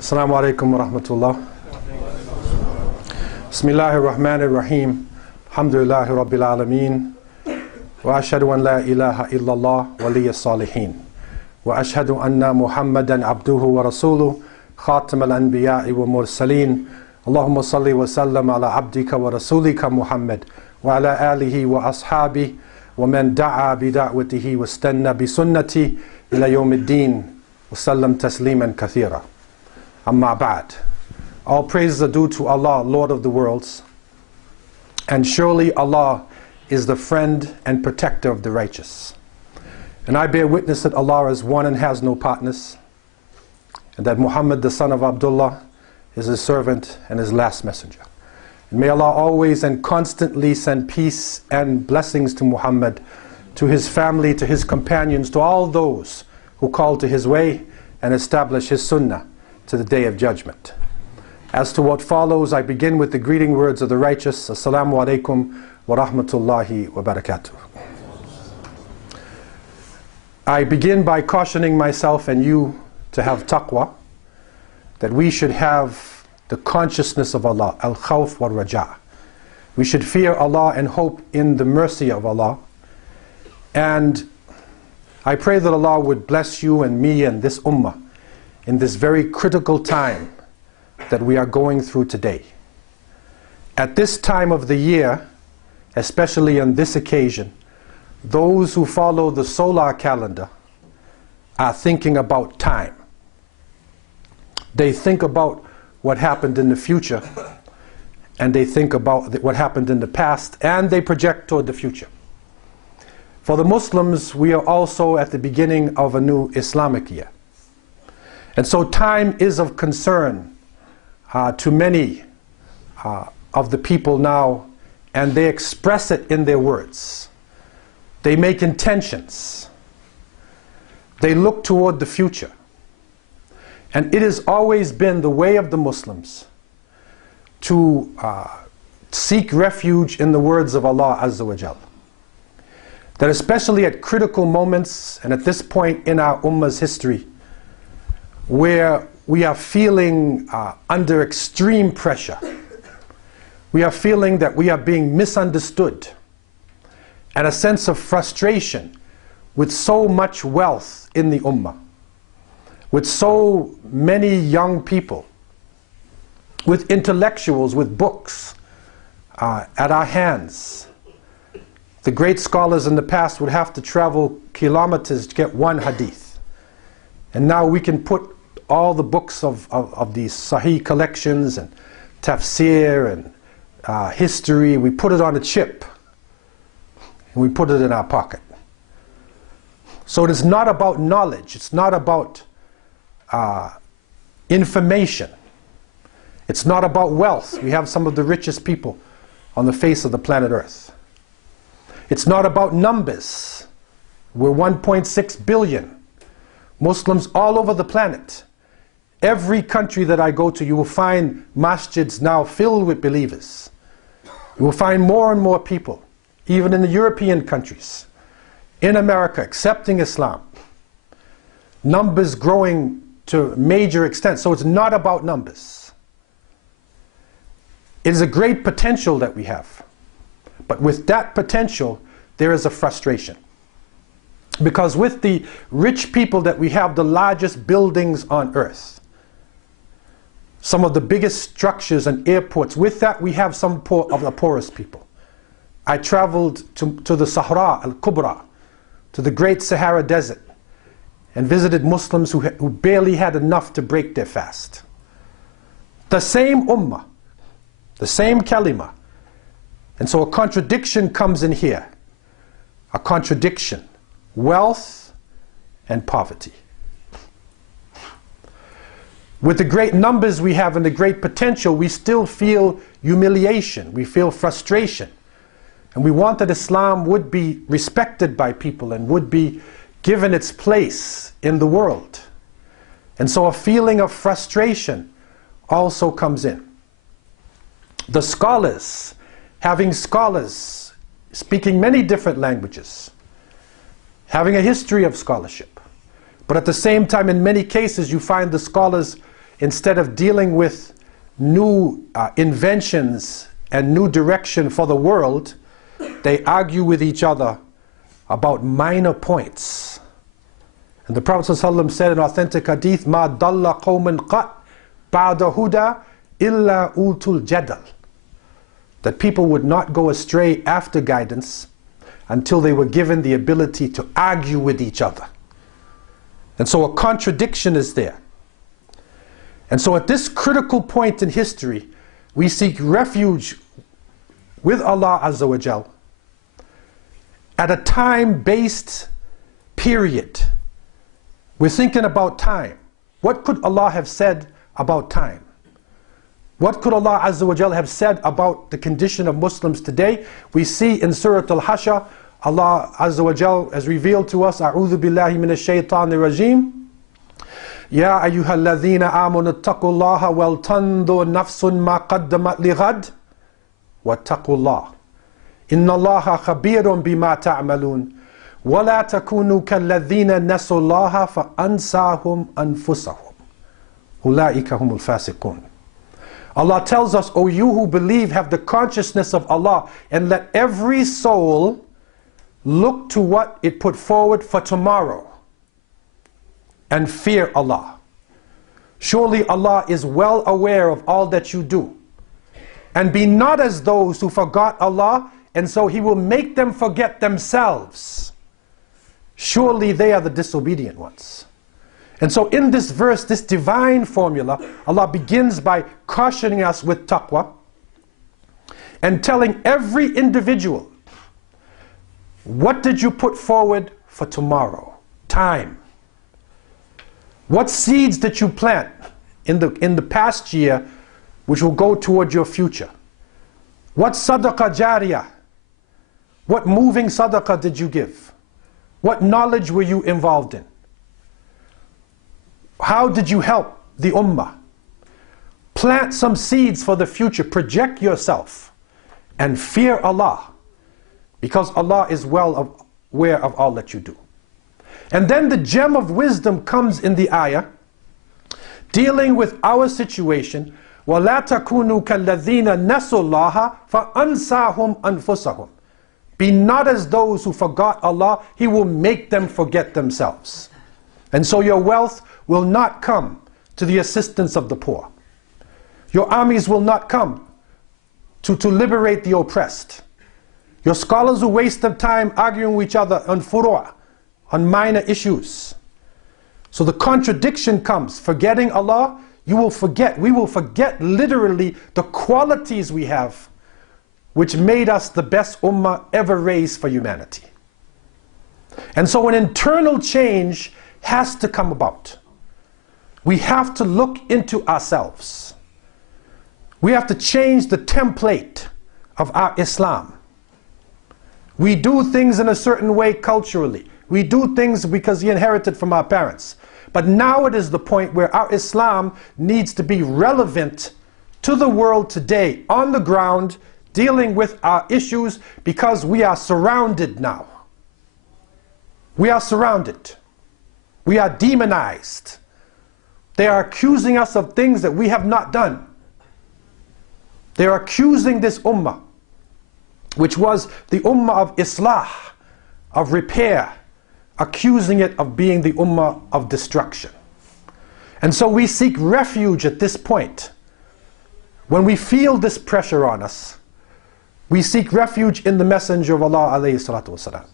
Assalamu alaikum wa rahmatullah. Bismillahir Rahmanir Rahim. Alhamdulillahi Rabbil Alameen. Wa ashhadu an la ilaha illallah waliyya salihin. Wa ashhadu anna Muhammadan abduhu wa rasuluh khatam al-anbiya'i wa mursaleen. Allahumma salli wa sallam ala abdika wa rasulika Muhammad wa ala alihi wa ashabihi wa man da'a bi da'watihi wa istanna bi sunnati ila yawmiddin wa sallam tasliman kathira. Amma ba'd. All praises are due to Allah, Lord of the worlds, and surely Allah is the friend and protector of the righteous. And I bear witness that Allah is one and has no partners, and that Muhammad, the son of Abdullah, is his servant and his last messenger. And may Allah always and constantly send peace and blessings to Muhammad, to his family, to his companions, to all those who call to his way and establish his sunnah to the day of judgment. As to what follows, I begin with the greeting words of the righteous. Assalamu alaikum wa rahmatullahi wa barakatuh. I begin by cautioning myself and you to have taqwa, that we should have the consciousness of Allah, al-khawf wal-raja. We should fear Allah and hope in the mercy of Allah. And I pray that Allah would bless you and me and this ummah in this very critical time that we are going through today. At this time of the year, especially on this occasion, those who follow the solar calendar are thinking about time. They think about what happened in the future, and they think about what happened in the past, and they project toward the future. For the Muslims, we are also at the beginning of a new Islamic year. And so time is of concern to many of the people now, and they express it in their words. They make intentions. They look toward the future. And it has always been the way of the Muslims to seek refuge in the words of Allah Azza wa Jal. That especially at critical moments and at this point in our ummah's history, where we are feeling under extreme pressure, we are feeling that we are being misunderstood, and a sense of frustration with so much wealth in the ummah, with so many young people, with intellectuals, with books at our hands. The great scholars in the past would have to travel kilometers to get one hadith. And now we can put all the books of these Sahih collections and tafsir and history, we put it on a chip and we put it in our pocket. So it is not about knowledge, it's not about information, it's not about wealth. We have some of the richest people on the face of the planet Earth. It's not about numbers. We're 1.6 billion Muslims all over the planet. Every country that I go to, you will find masjids now filled with believers. You will find more and more people, even in the European countries, in America, accepting Islam. Numbers growing to major extent. So it's not about numbers. It is a great potential that we have. But with that potential, there is a frustration. Because with the rich people that we have, the largest buildings on earth, some of the biggest structures and airports, with that we have some of the poorest people. I traveled to the Sahara al-Kubra, to the great Sahara Desert, and visited Muslims who barely had enough to break their fast. The same ummah, the same kalima. And so a contradiction comes in here. A contradiction. Wealth and poverty. With the great numbers we have and the great potential, we still feel humiliation, we feel frustration. And we want that Islam would be respected by people and would be given its place in the world. And so a feeling of frustration also comes in. The scholars, having scholars speaking many different languages, having a history of scholarship, but at the same time, in many cases, you find the scholars instead of dealing with new inventions and new direction for the world, they argue with each other about minor points. And the Prophet ﷺ said in authentic hadith, "Ma dalla qawman qat ba'da huda illa utul jadal," that people would not go astray after guidance until they were given the ability to argue with each other. And so a contradiction is there. And so at this critical point in history, we seek refuge with Allah Azza wa Jal at a time-based period. We're thinking about time. What could Allah have said about time? What could Allah Azza wa Jal have said about the condition of Muslims today? We see in Surah Al-Hashr, Allah Azza wa Jal has revealed to us, "A'udhu billahi minash shaitanir rajim. Ya ayyuhalladhina amanu ittaqullaha wal tanzur nafsun ma qaddamat lighad wattaqullah. Innallaha khabirun bima ta'malun. Wa la takunu kalladhina nasullaha fa ansahum anfusahum. Ulaika humul fasiqun." Allah tells us, "O you who believe, have the consciousness of Allah, and let every soul look to what it put forward for tomorrow, and fear Allah. Surely Allah is well aware of all that you do. And be not as those who forgot Allah, and so He will make them forget themselves. Surely they are the disobedient ones." And so in this verse, this divine formula, Allah begins by cautioning us with taqwa and telling every individual, what did you put forward for tomorrow? Time. What seeds did you plant in the past year which will go toward your future? What sadaqah jariyah? What moving sadaqah did you give? What knowledge were you involved in? How did you help the ummah? Plant some seeds for the future. Project yourself and fear Allah, because Allah is well aware of all that you do. And then the gem of wisdom comes in the ayah, dealing with our situation. وَلَا تَكُونُوا كَالَّذِينَ نَسُوا اللَّهَ فَأَنْسَاهُمْ أَنفُسَهُمْ. Be not as those who forgot Allah, He will make them forget themselves. And so your wealth will not come to the assistance of the poor. Your armies will not come to liberate the oppressed. Your scholars will waste their time arguing with each other on furu', on minor issues. So the contradiction comes. Forgetting Allah, we will forget literally the qualities we have which made us the best ummah ever raised for humanity. And so an internal change has to come about. We have to look into ourselves. We have to change the template of our Islam. We do things in a certain way culturally. We do things because we inherited from our parents. But now it is the point where our Islam needs to be relevant to the world today, on the ground, dealing with our issues, because we are surrounded now. We are surrounded. We are demonized. They are accusing us of things that we have not done. They are accusing this ummah, which was the ummah of islah, of repair, accusing it of being the ummah of destruction. And so we seek refuge at this point. When we feel this pressure on us, we seek refuge in the Messenger of Allah alayhi salatu wasalam.